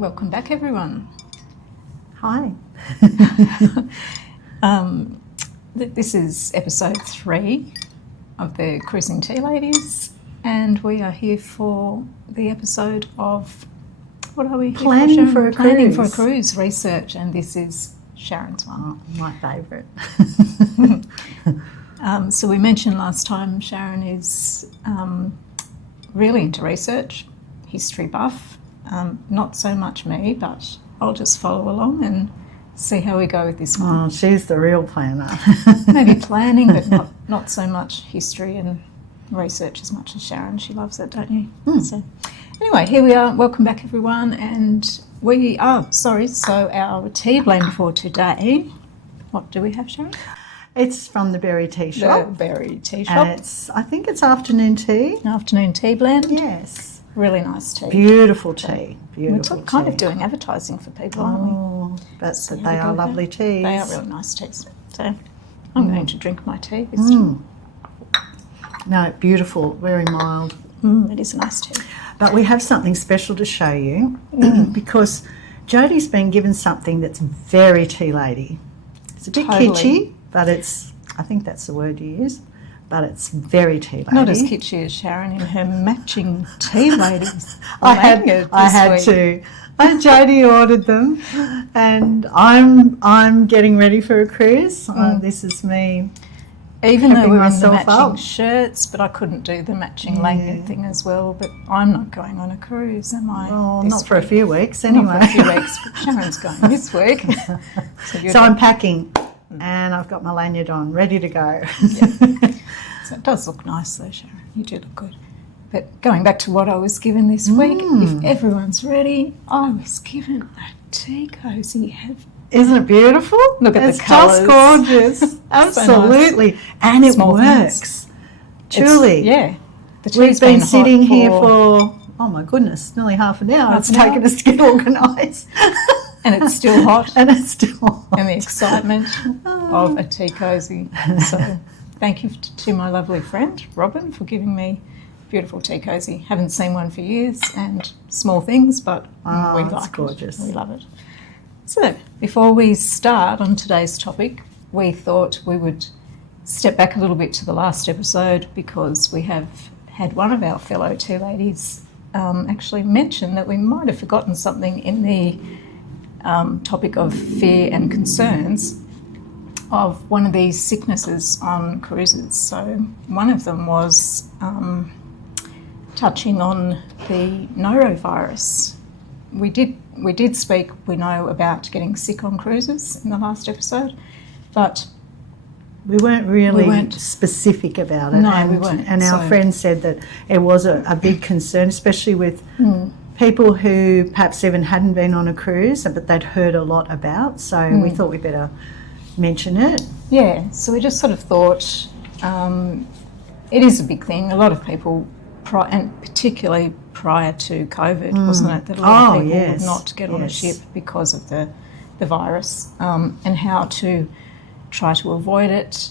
Welcome back, everyone. Hi. This is episode 3 of the Cruising Tea Ladies, and we are here for the episode of, what are we here Planning for, for a Planning for a cruise. cruise research, and this is Sharon's one. Oh, my favourite. So we mentioned last time Sharon is really into research, history buff. Not so much me, but I'll just follow along and see how we go with this one. Oh, she's the real planner. Maybe planning, but not so much history and research as much as Sharon. She loves it, don't you? So anyway, here we are. Welcome back, everyone. And so our tea blend for today, what do we have, Sharon? It's from the Berry Tea Shop. The Berry Tea Shop. And I think it's afternoon tea. Afternoon tea blend. Yes. Really nice tea. Beautiful tea. Beautiful We're kind tea. of doing advertising for people, aren't we? Oh, but See how they we go are with lovely that. teas. They are really nice teas. So I'm going to drink my tea this time. No, beautiful, very mild. It is a nice tea. But we have something special to show you because Jodie's been given something that's very tea lady. It's a bit Totally. kitschy, but I think that's the word you use, but it's very tea lady. Not as kitschy as Sharon in her matching tea ladies. I had to. And Jodie ordered them, and I'm getting ready for a cruise. This is me. Even though pepping we were in the myself matching up. shirts, but I couldn't do the matching lanyard thing as well. But I'm not going on a cruise, am I? Well, this not for a week? few weeks Not anyway. for a few weeks. But Sharon's going this week. So I'm packing, and I've got my lanyard on, ready to go. So it does look nice though, Sharon. You do look good. But going back to what I was given this week, if everyone's ready, I was given a tea cozy. Isn't it beautiful? Look at the it's colours. just gorgeous. Absolutely. And it Small works. things. Truly. Yeah. The We've tea's been hot sitting here for, oh my goodness, nearly half an hour. Half It's an taken hour. us to get organised. and it's still hot. And it's still hot. And the excitement of a tea cozy. So thank you to my lovely friend Robin for giving me a beautiful tea cozy. Haven't seen one for years, and small things, but we it's like gorgeous. it. We love it. So before we start on today's topic, we thought we would step back a little bit to the last episode, because we have had one of our fellow tea ladies actually mention that we might have forgotten something in the topic of fear and concerns of one of these sicknesses on cruises. So one of them was touching on the norovirus. We did speak, we know, about getting sick on cruises in the last episode, but We weren't really We weren't. specific about it. No, and, we weren't, And our so- friend said that it was a big concern, especially with people who perhaps even hadn't been on a cruise, but they'd heard a lot about. So we thought we'd better mention it. yeah, so we just sort of thought it is a big thing. A lot of people, and particularly prior to COVID, wasn't it, that a lot of people would not get on a ship because of the virus, and how to try to avoid it.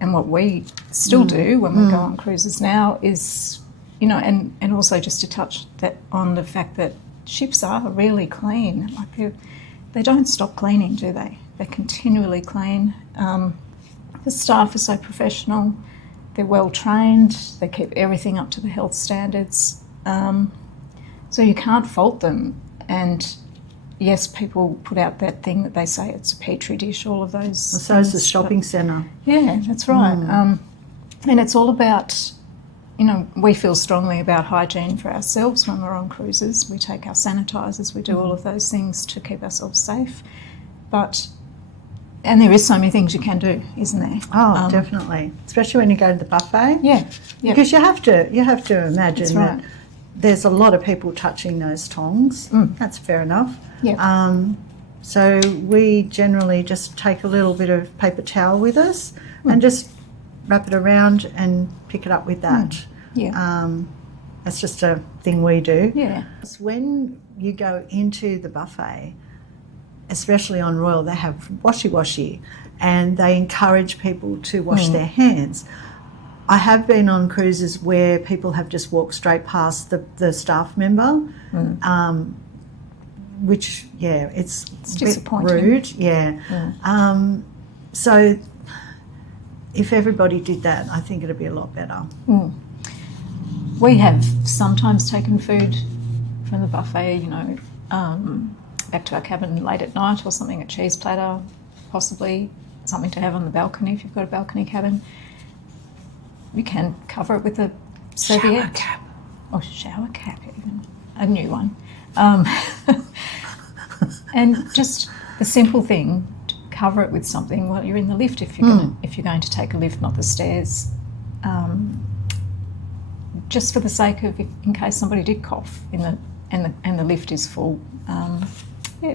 And what we still do when we go on cruises now is, and also just to touch on the fact that ships are really clean. Like they don't stop cleaning, do they? They continually clean. The staff are so professional. They're well trained. They keep everything up to the health standards. So you can't fault them. And yes, people put out that thing that they say it's a petri dish, all of those. So is the things, shopping centre. yeah, that's right. And it's all about, we feel strongly about hygiene for ourselves when we're on cruises. We take our sanitisers, we do all of those things to keep ourselves safe. And there is so many things you can do, isn't there? Oh, definitely. Especially when you go to the buffet. Yeah. Because you have to imagine That's that right. there's a lot of people touching those tongs. That's fair enough. Yeah. So we generally just take a little bit of paper towel with us and just wrap it around and pick it up with that. Yeah. That's just a thing we do. Yeah. When you go into the buffet, especially on Royal, they have washi and they encourage people to wash their hands. I have been on cruises where people have just walked straight past the staff member which, it's a bit disappointing. rude, so if everybody did that, I think it'd be a lot better. We have sometimes taken food from the buffet, back to our cabin late at night, or something, a cheese platter, possibly something to have on the balcony if you've got a balcony cabin. You can cover it with a serviette. Shower cap. Or shower cap, even. A new one. And just the simple thing, to cover it with something while you're in the lift if you're going to take a lift, not the stairs. Just for the sake of, in case somebody did cough and the lift is full.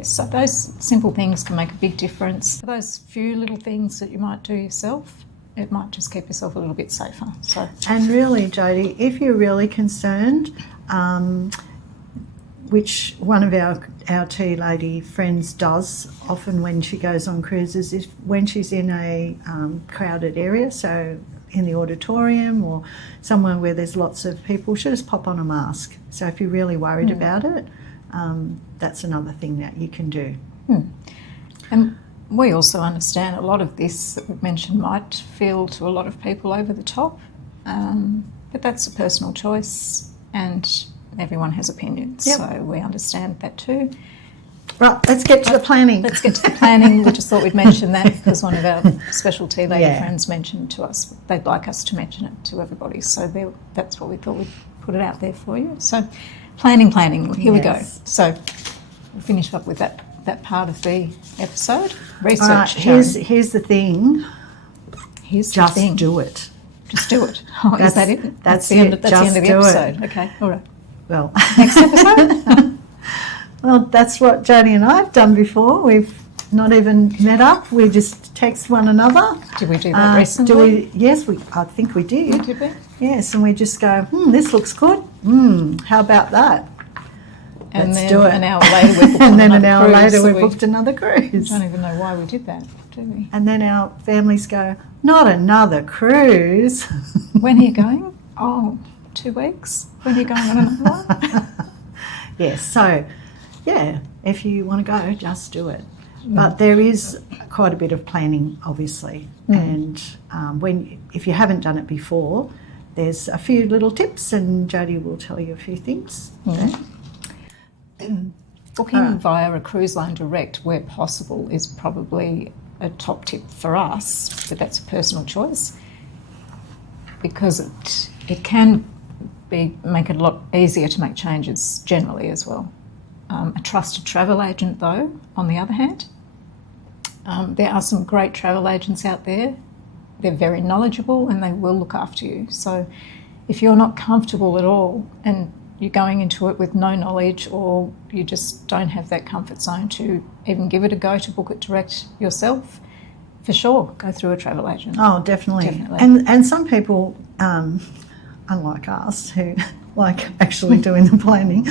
So those simple things can make a big difference. For those few little things that you might do yourself, it might just keep yourself a little bit safer. So, and really, Jodie, if you're really concerned, which one of our tea lady friends does often when she goes on cruises, is when she's in a crowded area, so in the auditorium or somewhere where there's lots of people, she'll just pop on a mask. So if you're really worried about it, that's another thing that you can do. And we also understand a lot of this that we've mentioned might feel to a lot of people over the top, but that's a personal choice and everyone has opinions, so we understand that too. Right, let's get to the planning. Let's get to the planning. We just thought we'd mention that because one of our special tea lady friends mentioned to us they'd like us to mention it to everybody, so that's what we thought we'd put it out there for you. So planning, here we go. So we'll finish up with that part of the episode. Research. Here's the thing. Just do it. Just do it. Oh, is that it? That's the end. it. That's the end of the episode. Okay, all right. Well, next episode. Well, that's what Jodie and I have done before. We've not even met up. We just text one another. Did we do that recently? Yes, I think we did. Did we? Yes, and we just go, this looks good. How about that? And Let's then do it. an hour later we booked and then another an hour cruise, later so we booked another cruise. I don't even know why we did that, do we? And then our families go, not another cruise. When are you going? Oh, 2 weeks. When are you going on another one? Yes, so, if you want to go, just do it. But there is quite a bit of planning, obviously. And if you haven't done it before, there's a few little tips and Jodie will tell you a few things. Booking via a cruise line direct where possible is probably a top tip for us, but that's a personal choice because it can make it a lot easier to make changes generally as well. A trusted travel agent, though, on the other hand, there are some great travel agents out there. They're very knowledgeable and they will look after you. So if you're not comfortable at all and you're going into it with no knowledge or you just don't have that comfort zone to even give it a go to book it direct yourself, for sure, go through a travel agent. Oh, definitely. And some people, unlike us, who like actually doing the planning,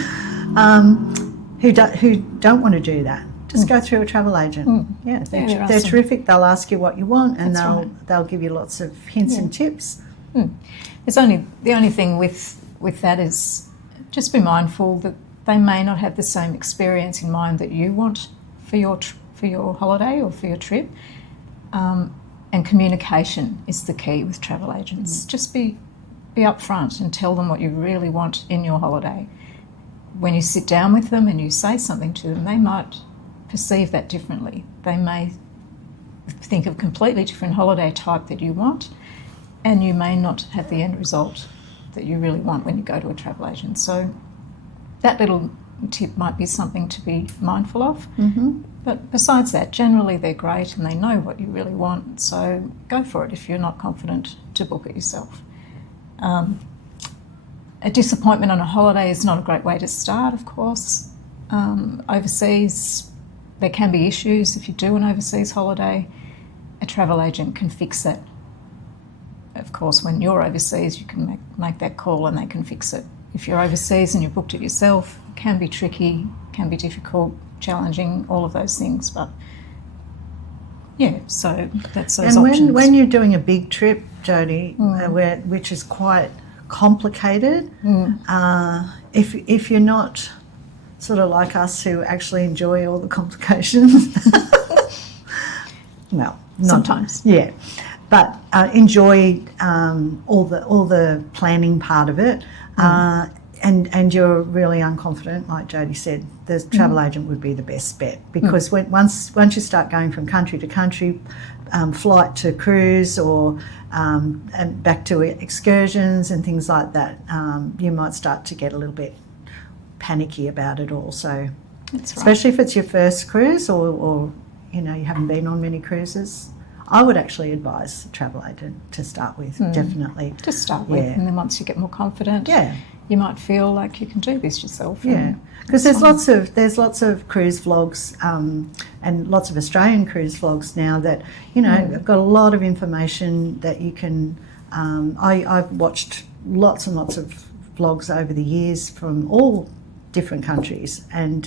who don't want to do that, just go through a travel agent. Yeah, they're terrific. They'll ask you what you want and they'll give you lots of hints and tips. It's only the only thing with that is just be mindful that they may not have the same experience in mind that you want for your holiday or for your trip. And communication is the key with travel agents. Just be upfront and tell them what you really want in your holiday. When you sit down with them and you say something to them, they might perceive that differently. They may think of a completely different holiday type that you want, and you may not have the end result that you really want when you go to a travel agent. So that little tip might be something to be mindful of. But besides that, generally they're great and they know what you really want, so go for it if you're not confident to book it yourself. A disappointment on a holiday is not a great way to start, of course. Overseas, there can be issues if you do an overseas holiday. A travel agent can fix that. Of course, when you're overseas, you can make that call and they can fix it. If you're overseas and you've booked it yourself, it can be tricky, can be difficult, challenging, all of those things. But yeah, so that's those options. And when you're doing a big trip, Jodie, which is quite complicated, if you're not sort of like us who actually enjoy all the complications. Well, not, Sometimes. yeah, but enjoy all the planning part of it. And you're really unconfident, like Jodie said, the travel agent would be the best bet, because once you start going from country to country, flight to cruise, or and back to excursions and things like that, you might start to get a little bit panicky about it all. So, That's right. especially if it's your first cruise, or you know, you haven't been on many cruises, I would actually advise a travel agent to start with, definitely. To start with, and then once you get more confident, Yeah. you might feel like you can do this yourself. Yeah, because there's lots of cruise vlogs and lots of Australian cruise vlogs now that, you know, have got a lot of information that you can. I've watched lots and lots of vlogs over the years from all different countries, and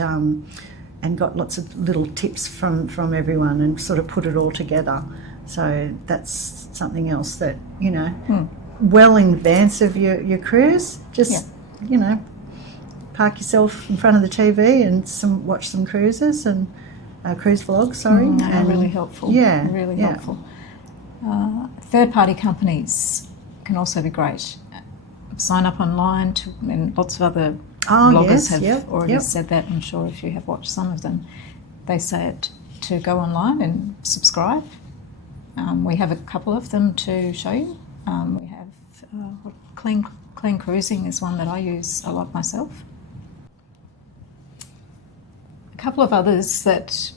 got lots of little tips from everyone, and sort of put it all together. So that's something else that, you know, well in advance of your cruise, just you know, park yourself in front of the TV and watch some cruises and cruise vlogs. Sorry, and really helpful. Yeah, really helpful. Third-party companies can also be great. Sign up online and lots of other bloggers have already said that. I'm sure if you have watched some of them, they say it to go online and subscribe. We have a couple of them to show you. We have Clean Cruising is one that I use a lot myself. A couple of others that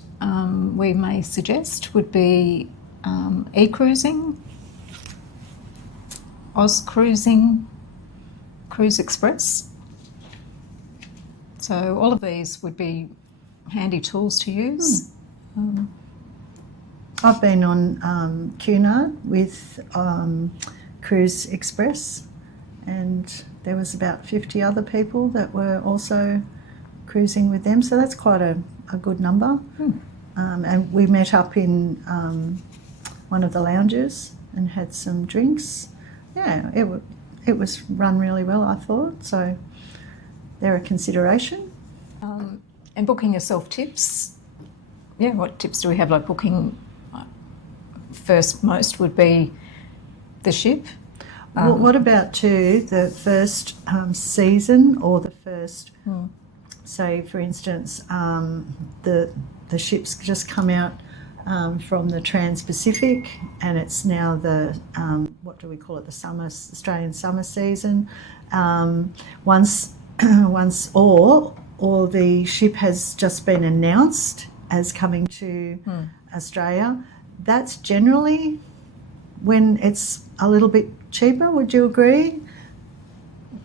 we may suggest would be eCruising, Oz Cruising, Cruise Express. So all of these would be handy tools to use. I've been on Cunard with Cruise Express, and there was about 50 other people that were also cruising with them, so that's quite a good number. And we met up in one of the lounges and had some drinks. Yeah, it was run really well, I thought, so they're a consideration. And booking yourself tips. Yeah, what tips do we have? Like booking first most would be the ship. What about too the first season, or the first, say for instance, the ships just come out from the Trans-Pacific, and it's now the what do we call it, the Australian summer season. Once or the ship has just been announced as coming to Australia, that's generally when it's a little bit cheaper. Would you agree?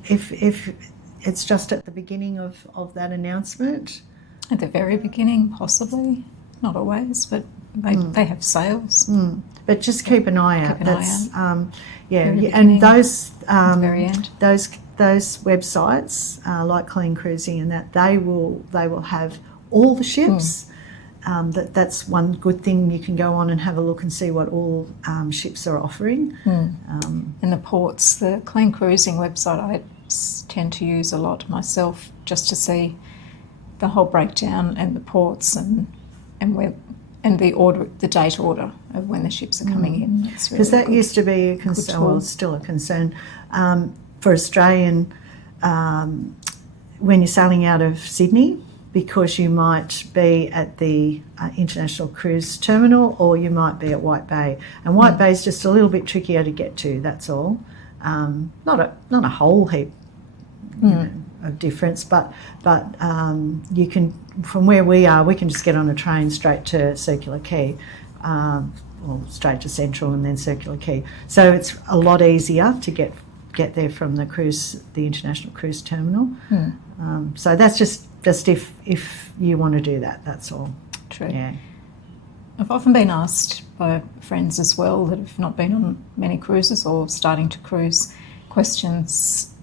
If it's just at the beginning of that announcement? At the very beginning, possibly. Not always, but they have sales. But just keep an eye out. Very and those very end. those websites like Clean Cruising and that, they will have all the ships. That's one good thing. You can go on and have a look and see what all ships are offering. And the ports, the Clean Cruising website I tend to use a lot myself, just to see the whole breakdown and the ports and where, and the date order of when the ships are coming in. Because that used to be a concern, well, it's still a concern for Australian when you're sailing out of Sydney, because you might be at the International Cruise Terminal, or you might be at White Bay. And White Bay is just a little bit trickier to get to, that's all. Not a whole heap of difference, but you can, from where we are, we can just get on a train straight to Circular Quay, or straight to Central and then Circular Quay. So it's a lot easier to get there from the International Cruise Terminal. So that's just if you want to do that, that's all. True. Yeah. I've often been asked by friends as well that have not been on many cruises or starting to cruise, questions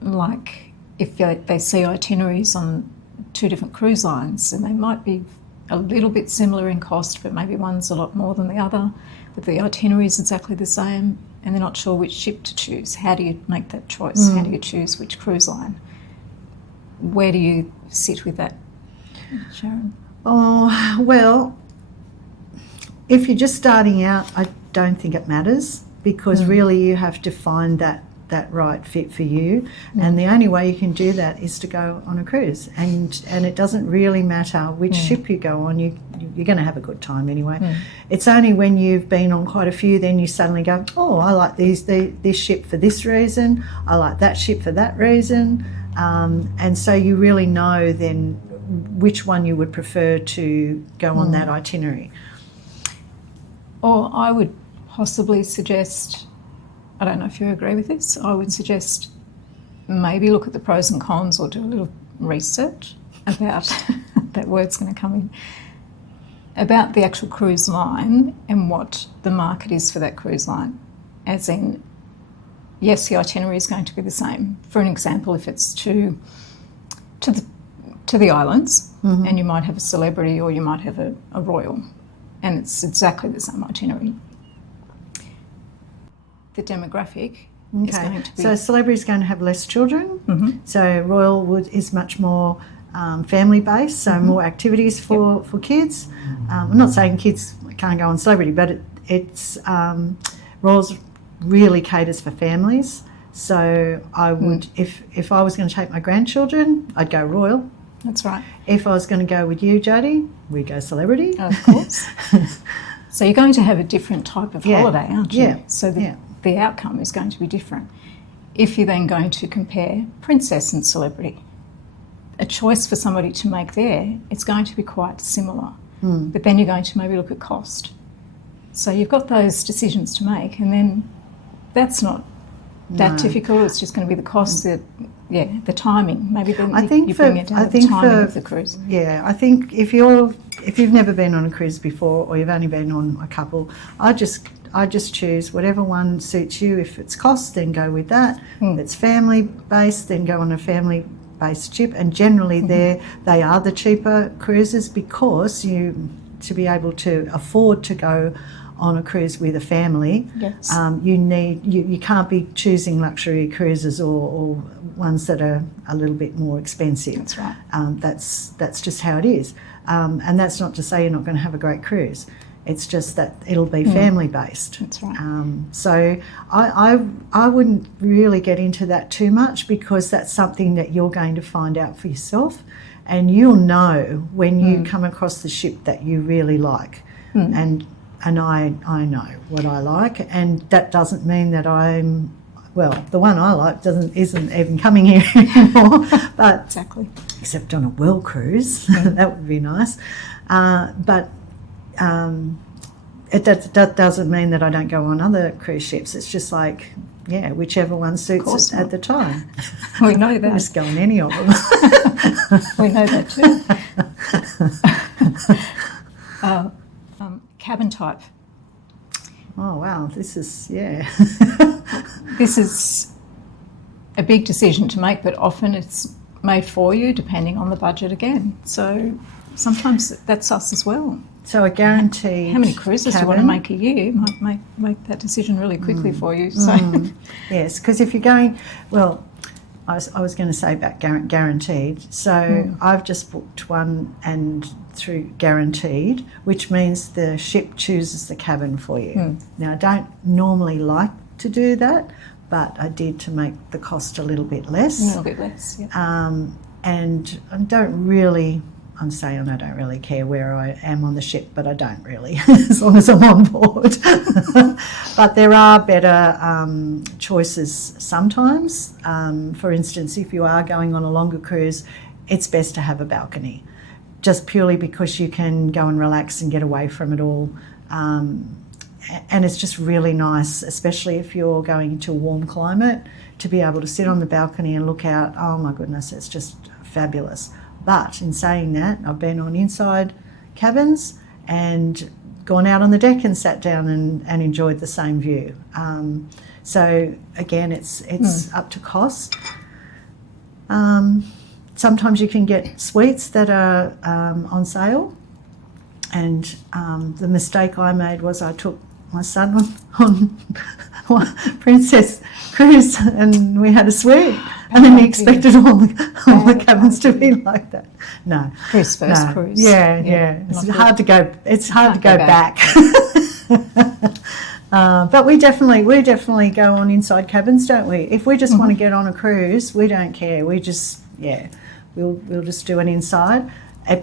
like if they see itineraries on two different cruise lines, and they might be a little bit similar in cost, but maybe one's a lot more than the other, but the itinerary is exactly the same, and they're not sure which ship to choose. How do you make that choice? How do you choose which cruise line? where do you sit with that, Sharon? Oh, well, if you're just starting out, I don't think it matters, because really you have to find that right fit for you, and the only way you can do that is to go on a cruise, and it doesn't really matter which ship you go on, you're going to have a good time anyway. It's only when you've been on quite a few then you suddenly go, oh, I like this ship for this reason, I like that ship for that reason, and so you really know then which one you would prefer to go on that itinerary. Or I would possibly suggest, I don't know if you agree with this, I would suggest maybe look at the pros and cons, or do a little research about, that word's going to come in, about the actual cruise line and what the market is for that cruise line. As in, yes, the itinerary is going to be the same. For an example, if it's to the islands, and you might have a Celebrity or you might have a Royal, and it's exactly the same itinerary. The demographic is going to be... So Celebrity is going to have less children. So Royal is much more family-based, so more activities for kids. I'm not saying kids can't go on Celebrity, but it's Royal's really caters for families. So I would, if I was going to take my grandchildren, I'd go Royal. That's right. If I was going to go with you, Jodie, we'd go Celebrity. Of course. So you're going to have a different type of holiday, aren't you? Yeah. So the outcome is going to be different. If you're then going to compare Princess and Celebrity, a choice for somebody to make there, it's going to be quite similar. But then you're going to maybe look at cost. So you've got those decisions to make, and then that's not that difficult. It's just going to be the cost, the timing. Maybe then you bring it down to the timing of the cruise. Yeah, I think if you've never been on a cruise before, or you've only been on a couple, I just choose whatever one suits you. If it's cost, then go with that. If it's family based, then go on a family based ship. And generally, they are the cheaper cruises, because to be able to afford to go on a cruise with a family, you can't be choosing luxury cruises or ones that are a little bit more expensive. That's right. That's just how it is. And that's not to say you're not going to have a great cruise. It's just that it'll be family based. That's right. So I wouldn't really get into that too much, because that's something that you're going to find out for yourself, and you'll know when you come across the ship that you really like. And I know what I like, and that doesn't mean that the one I like isn't even coming here anymore. But exactly. Except on a world cruise, that would be nice. But that doesn't mean that I don't go on other cruise ships. It's just like, whichever one suits us at the time. We know that. Just go on any of them. We know that too. Cabin type. Oh wow, this is This is a big decision to make, but often it's made for you depending on the budget again. So sometimes that's us as well. So a guaranteed how many cruises cabin. do you want to make a year might make that decision really quickly for you. So yes, because if you're going, well, I was going to say about guaranteed. So I've just booked one and through guaranteed, which means the ship chooses the cabin for you. Now I don't normally like to do that, but I did to make the cost a little bit less. A little bit less, yeah. And I don't really care where I am on the ship, but I don't really, as long as I'm on board. But there are better choices sometimes. For instance, if you are going on a longer cruise, it's best to have a balcony, just purely because you can go and relax and get away from it all. And it's just really nice, especially if you're going into a warm climate, to be able to sit on the balcony and look out. Oh my goodness, it's just fabulous. But in saying that, I've been on inside cabins and gone out on the deck and sat down and enjoyed the same view. So again, it's up to cost. Sometimes you can get suites that are on sale. And the mistake I made was I took my son on Princess Cruise, and we had a suite. And then you expected all the cabins to be like that. No. Cruise first, No. cruise. Yeah. It's hard to go. It's hard to go back. But we definitely go on inside cabins, don't we? If we just want to get on a cruise, we don't care. We just we'll just do an inside.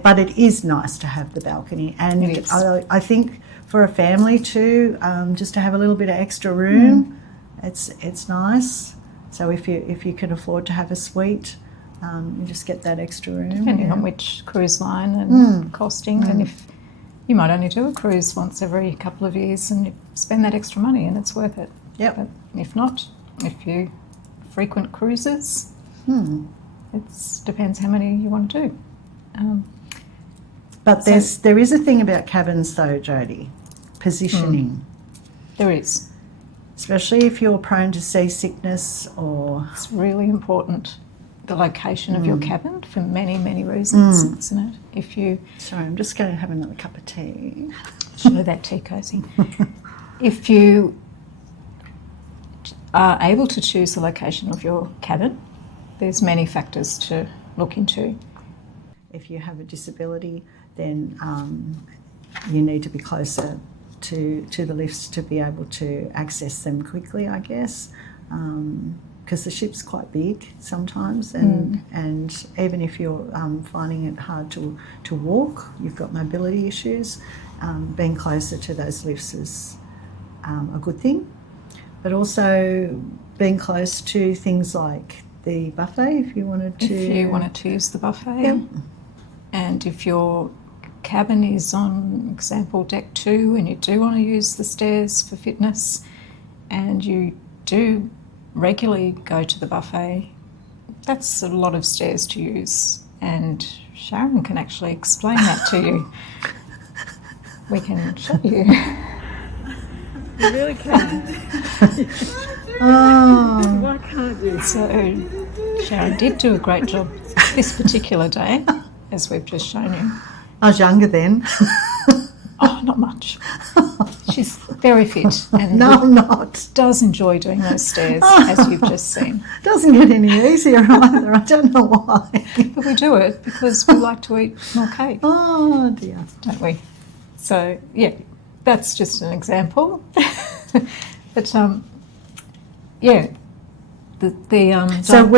But it is nice to have the balcony, and I think for a family too, just to have a little bit of extra room, it's nice. So if you can afford to have a suite, you just get that extra room. Depending on which cruise line and costing, and if you might only do a cruise once every couple of years and you spend that extra money and it's worth it. Yep. But if not, if you frequent cruises, it depends how many you want to do. But there is a thing about cabins though, Jodie, positioning. There is. Especially if you're prone to seasickness or... It's really important, the location of your cabin, for many, many reasons, isn't it? If you... Sorry, I'm just going to have another cup of tea. Show that tea cozy. If you are able to choose the location of your cabin, there's many factors to look into. If you have a disability, then you need to be closer to the lifts to be able to access them quickly, I guess, because the ship's quite big sometimes, and even if you're finding it hard to walk, you've got mobility issues, being closer to those lifts is a good thing. But also being close to things like the buffet, if you wanted to use the buffet. Yep. And if your cabin is on, example, deck 2, and you do want to use the stairs for fitness, and you do regularly go to the buffet, that's a lot of stairs to use, and Sharon can actually explain that to you. We can show you. You really can't. Oh. Why can't you? So Sharon did do a great job this particular day, as we've just shown you. I was younger then. Oh, not much. She's very fit and No, I'm not. does enjoy doing those stairs, as you've just seen. Doesn't get any easier either. I don't know why. But we do it because we like to eat more cake, Oh dear. don't we? So, yeah, that's just an example. But, yeah, So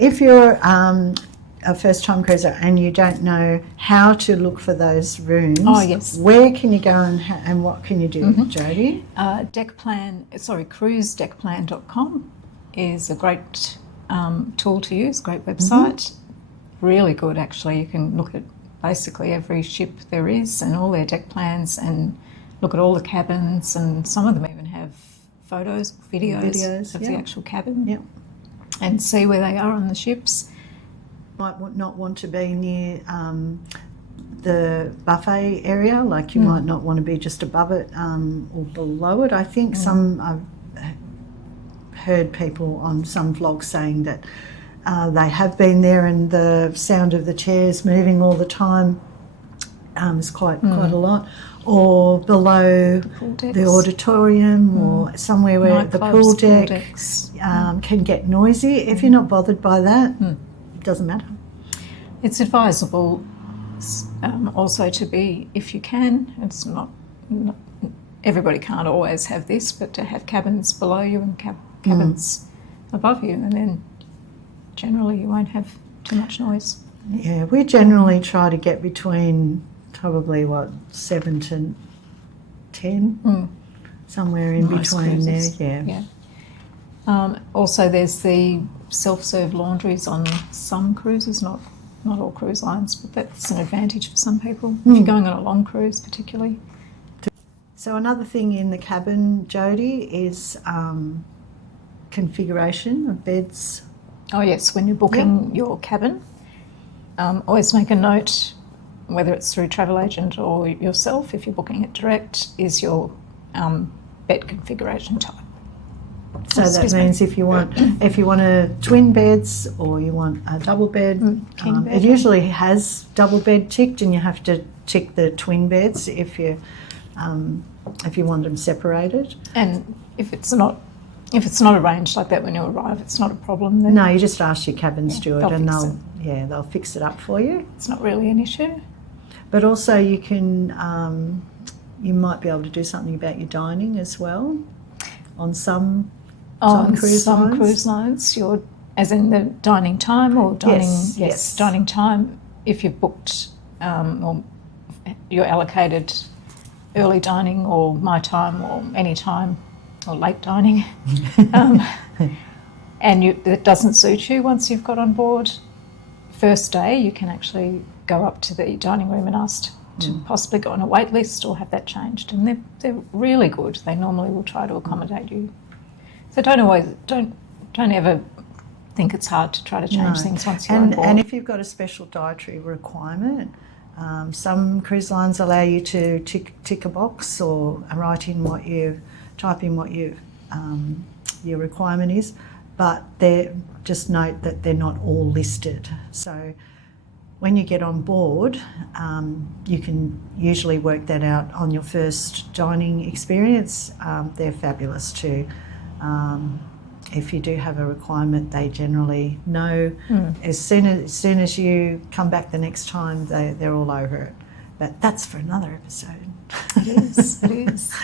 if you're a first-time cruiser and you don't know how to look for those rooms, yes. where can you go and what can you do, Jodie? cruisedeckplan.com is a great tool to use, great website. Really good, actually. You can look at basically every ship there is and all their deck plans and look at all the cabins, and some of them even have photos, videos of the actual cabin, Yep. and see where they are on the ships. Might not want to be near the buffet area, like you might not want to be just above it or below it. I think I've heard people on some vlogs saying that they have been there, and the sound of the chairs moving all the time is quite a lot. Or below the auditorium, or somewhere where the pool decks. can get noisy. If you're not bothered by that, it doesn't matter. It's advisable also to be, if you can, it's not everybody can't always have this, but to have cabins below you and cabins above you, and then generally you won't have too much noise. Yeah, we generally try to get between probably 7 to 10, somewhere in Most between cruises. there. Yeah. Also, there's the self-serve laundries on some cruises, not all cruise lines, but that's an advantage for some people, if you're going on a long cruise particularly. So another thing in the cabin, Jodie, is configuration of beds. Oh yes, when you're booking your cabin, always make a note, whether it's through travel agent or yourself, if you're booking it direct, is your bed configuration type. So that means if you want a twin beds or you want a double bed, king bed. it usually has double bed ticked, and you have to tick the twin beds if you want them separated. And if it's not if it's not arranged like that when you arrive, it's not a problem. Then No, you just ask your cabin steward they'll and fix they'll fix it up for you. it's not really an issue. But also you can, you might be able to do something about your dining as well on some cruise lines. Cruise lines, as in the dining time or dining, Yes. dining time. If you've booked or you're allocated early dining or my time or any time or late dining, and it doesn't suit you once you've got on board, first day you can actually go up to the dining room and ask to possibly go on a wait list or have that changed, and they're really good. They normally will try to accommodate you. So don't ever think it's hard to try to change things once you're on board. And if you've got a special dietary requirement, some cruise lines allow you to tick a box or type in what your requirement is, but just note that they're not all listed. So when you get on board, you can usually work that out on your first dining experience. They're fabulous too. If you do have a requirement, they generally know as soon as you come back the next time, they're all over it. But that's for another episode. It is.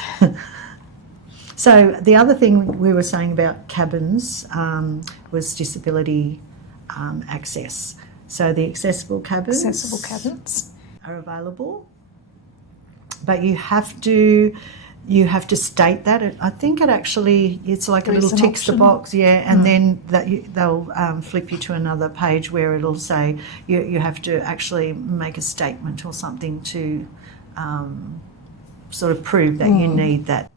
So the other thing we were saying about cabins was disability access. So the accessible cabins are available, but you have to state that. I think it's like a little ticks the box, and then they'll flip you to another page where it'll say you have to actually make a statement or something to sort of prove that you need that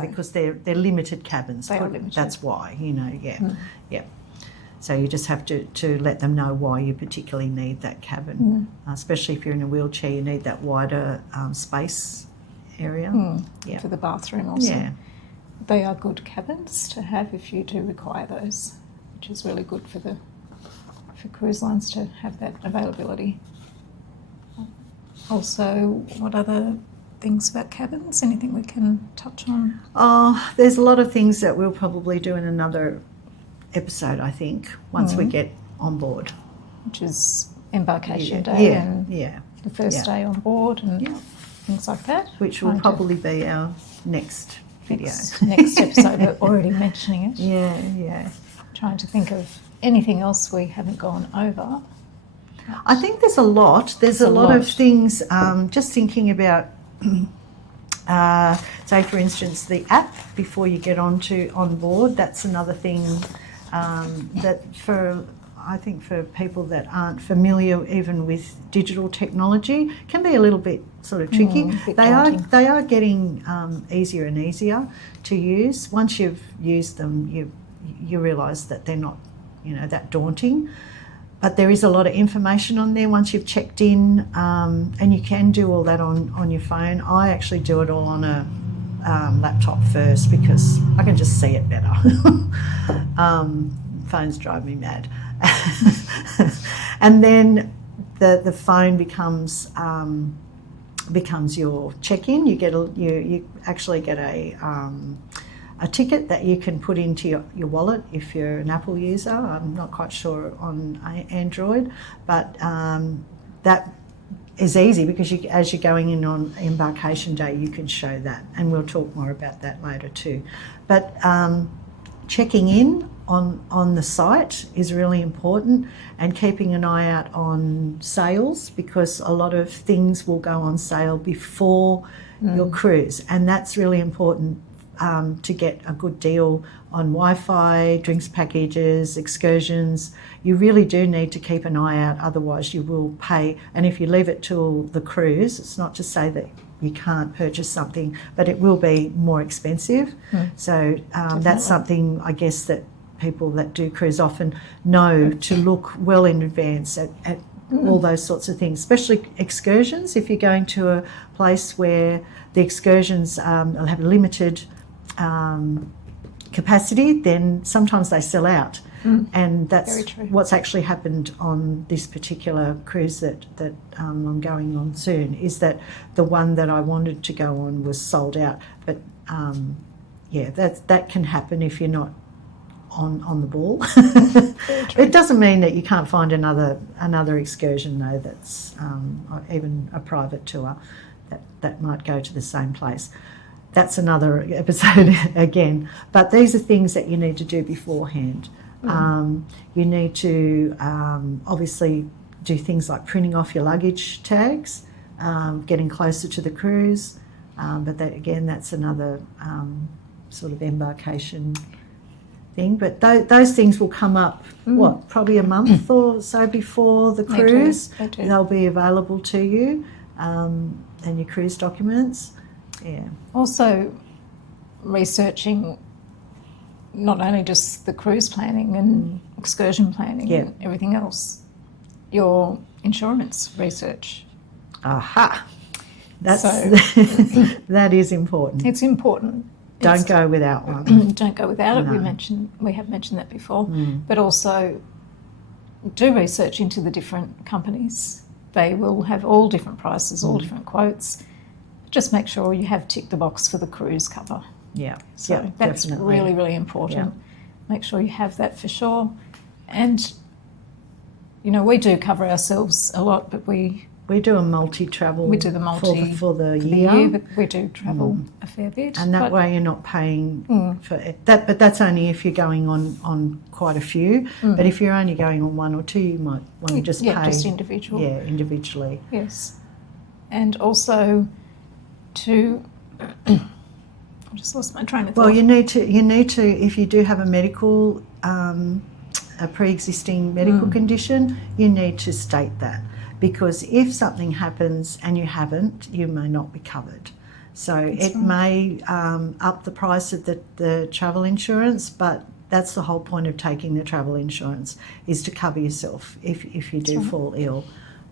because they're limited cabins. They are limited. That's why, yeah. So you just have to let them know why you particularly need that cabin, especially if you're in a wheelchair. You need that wider space area. For the bathroom also. Yeah. They are good cabins to have if you do require those, which is really good for cruise lines to have that availability. Also, what other things about cabins? Anything we can touch on? Oh, there's a lot of things that we'll probably do in another episode, I think, once we get on board. Which is embarkation day and the first day on board and things like that. Which will probably be our next video. Next episode, we're already mentioning it. Yeah. Trying to think of anything else we haven't gone over. I think there's a lot. There's a lot of things, just thinking about, say for instance, the app before you get on board. That's another thing that I think for people that aren't familiar even with digital technology can be a little bit sort of tricky. They are getting easier and easier to use. Once you've used them, you realise that they're not, that daunting. But there is a lot of information on there once you've checked in, and you can do all that on your phone. I actually do it all on a laptop first because I can just see it better. Phones drive me mad. And then the phone becomes your check-in. You actually get a ticket that you can put into your wallet if you're an Apple user. I'm not quite sure on Android, but that is easy because as you're going in on embarkation day, you can show that, and we'll talk more about that later too. But checking in on the site is really important, and keeping an eye out on sales, because a lot of things will go on sale before your cruise, and that's really important to get a good deal on Wi-Fi, drinks packages, excursions. You really do need to keep an eye out, otherwise you will pay. And if you leave it till the cruise, it's not to say that you can't purchase something, but it will be more expensive. So that's something, I guess, that people that do cruise often know to look well in advance at all those sorts of things, especially excursions. If you're going to a place where the excursions will have limited capacity, then sometimes they sell out. And that's what's actually happened on this particular cruise that I'm going on soon, is that the one that I wanted to go on was sold out. But yeah, that can happen if you're not on the ball. It doesn't mean that you can't find another excursion though that's even a private tour that might go to the same place. That's another episode again. But these are things that you need to do beforehand. You need to obviously do things like printing off your luggage tags, getting closer to the cruise. But that's another sort of embarkation thing. But those things will come up, probably a month or so before the cruise. They do. They'll be available to you, and your cruise documents. Yeah. Also, researching not only just the cruise planning and excursion planning and everything else, your insurance research. Aha. That's So- that is important. It's important. Don't go without one. Don't go without it. No. We have mentioned that before. But also do research into the different companies. They will have all different prices, all different quotes. Just make sure you have ticked the box for the cruise cover. Yeah. So yeah, that's definitely. really, really important. Make sure you have that for sure. And, we do cover ourselves a lot, but we We do a multi-travel. do the multi for the for the year. year, but we do travel a fair bit. And that but way you're not paying for it. But that's only if you're going on quite a few. But if you're only going on one or two, you might want to just pay. just individual. Yeah, individually. Yes. And also to I just lost my train of thought. Well, you need to if you do have a medical a pre-existing medical condition, you need to state that, because if something happens and you haven't, you may not be covered. So it may up the price of the travel insurance, but that's the whole point of taking the travel insurance, is to cover yourself if you do fall ill.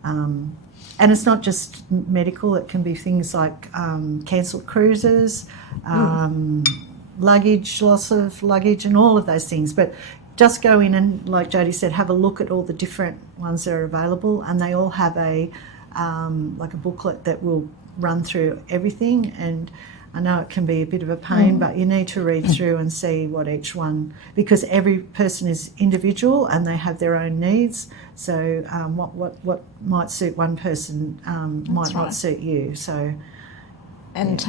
And it's not just medical, it can be things like cancelled cruises, luggage, loss of luggage, and all of those things. But just go in and, like Jodie said, have a look at all the different ones that are available, and they all have like a booklet that will run through everything. And I know it can be a bit of a pain, but you need to read through and see what each one, because every person is individual and they have their own needs. So what might suit one person might not suit you. So And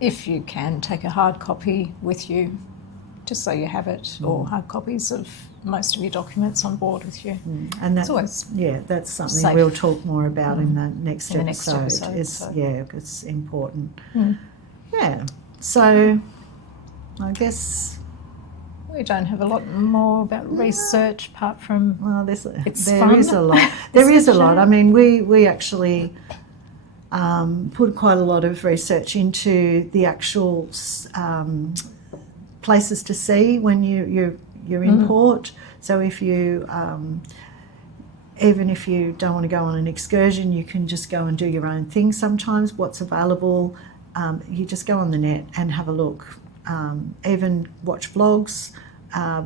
if you can, take a hard copy with you, just so you have it, or hard copies of most of your documents on board with you. and It's always that's something safe. we'll talk more about in the next In the next episode. episode, It's important. Yeah. So I guess we don't have a lot more about research apart from well, It's there fun. is a lot. There is a lot. I mean, we actually put quite a lot of research into the actual places to see when you're in port. So if you even if you don't want to go on an excursion, you can just go and do your own thing. Sometimes what's available, you just go on the net and have a look. Even watch vlogs,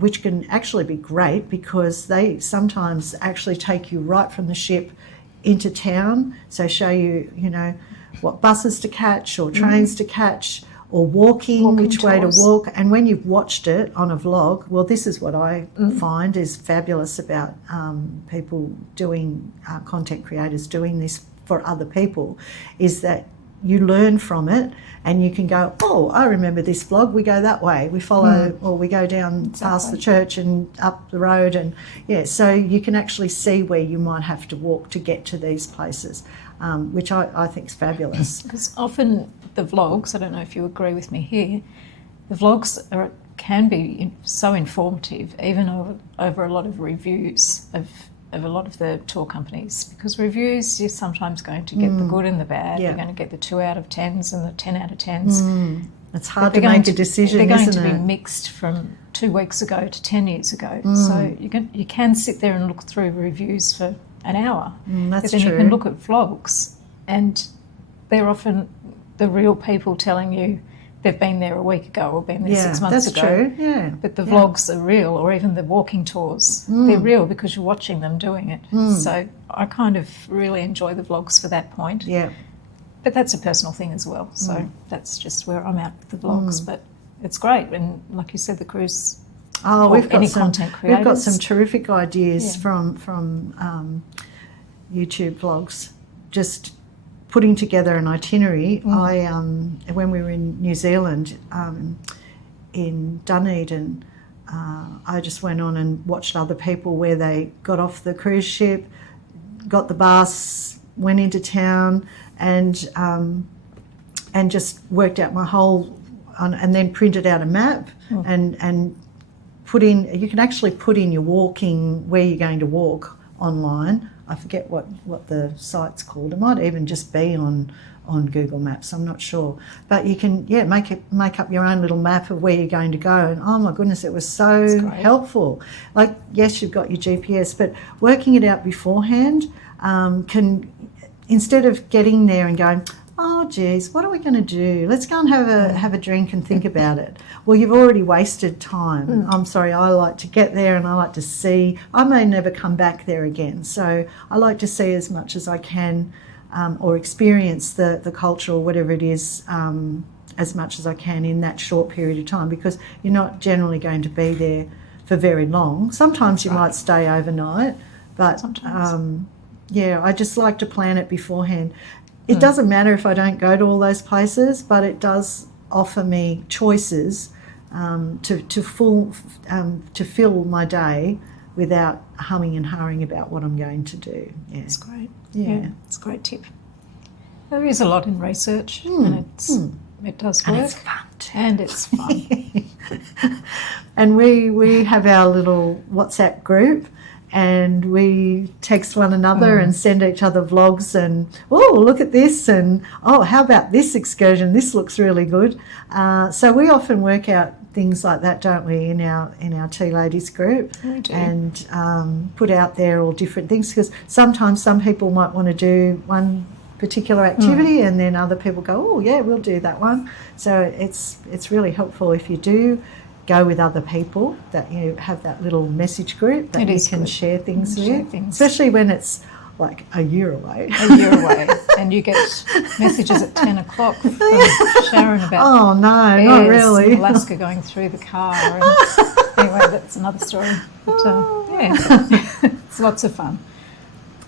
which can actually be great, because they sometimes actually take you right from the ship into town. So show you, what buses to catch or trains to catch, or walking which way to tours. walk. And when you've watched it on a vlog, well, this is what I find is fabulous about people doing, content creators doing this for other people, is that you learn from it and you can go, oh, I remember this vlog, we go that way, we follow, or we go down past the church and up the road, and so you can actually see where you might have to walk to get to these places, which I think is fabulous. Because often the vlogs, I don't know if you agree with me here, the vlogs can be so informative, even over a lot of reviews of a lot of the tour companies, because reviews, you're sometimes going to get the good and the bad. Yeah. You're going to get the 2 out of 10s and the 10 out of 10s. It's hard to make a decision, They're going isn't to it? be mixed from 2 weeks ago to 10 years ago. So you can sit there and look through reviews for an hour. That's but then true. you can look at vlogs, and they're often the real people telling you they've been there a week ago or been there 6 months that's ago. true. Yeah, But the vlogs are real, or even the walking tours, they're real because you're watching them doing it. So I kind of really enjoy the vlogs for that point. yeah. But that's a personal thing as well. So that's just where I'm at with the vlogs. But it's great. And like you said, the cruise. Oh, or we've got any some content we've got creators. some terrific ideas Yeah. from YouTube vlogs. Just putting together an itinerary. I when we were in New Zealand, in Dunedin, I just went on and watched other people where they got off the cruise ship, got the bus, went into town, and just worked out my whole, and then printed out a map and put in. You can actually put in your walking, where you're going to walk online. I forget what the site's called. It might even just be on Google Maps. I'm not sure, but you can make up your own little map of where you're going to go. And oh my goodness, it was so helpful. Like, yes, you've got your GPS, but working it out beforehand can, instead of getting there and going, oh geez, what are we going to do? Let's go and have a drink and think about it. Well, you've already wasted time. I'm sorry, I like to get there and I like to see. I may never come back there again, so I like to see as much as I can, or experience the culture or whatever it is, as much as I can in that short period of time, because you're not generally going to be there for very long. Sometimes you might stay overnight, but I just like to plan it beforehand. It doesn't matter if I don't go to all those places, but it does offer me choices to fill my day without humming and hawing about what I'm going to do. Yeah. It's great. Yeah. It's a great tip. There is a lot in research, and it does work. And it's fun too. And it's fun. And we have our little WhatsApp group, and we text one another and send each other vlogs and, oh, look at this, and, oh, how about this excursion? This looks really good. So we often work out things like that, don't we, in our Tea Ladies group. We do. And put out there all different things, because sometimes some people might want to do one particular activity and then other people go, oh, yeah, we'll do that one. So it's really helpful if you do go with other people, that you have that little message group that you can share things with, especially when it's like a year away. And you get messages at 10 o'clock from Sharon about oh no, bears not really. in Alaska going through the car. And anyway, that's another story. But it's lots of fun.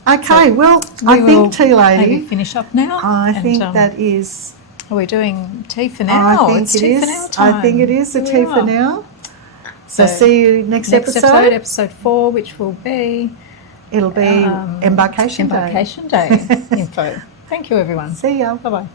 Okay, So well, I think Tea Lady, maybe finish up now. I and, think that is. Are we doing tea for now? I think it's it tea is. for now time. I think it is a Here we tea for are. now. So So see you next episode. episode 4, which will be It'll be Embarkation Day. Embarkation Day info. Thank you, everyone. See ya. Bye-bye.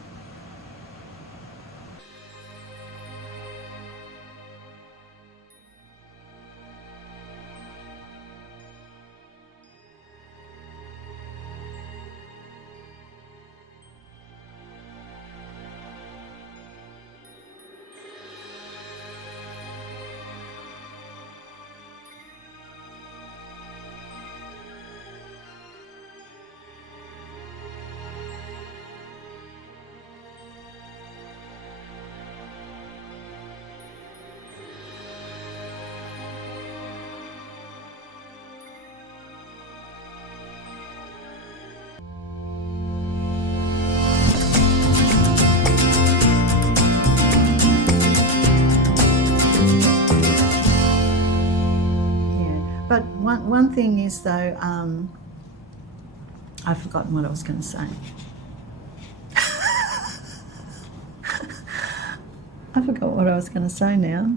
But one thing is, though, I've forgotten what I was going to say. I forgot what I was going to say now.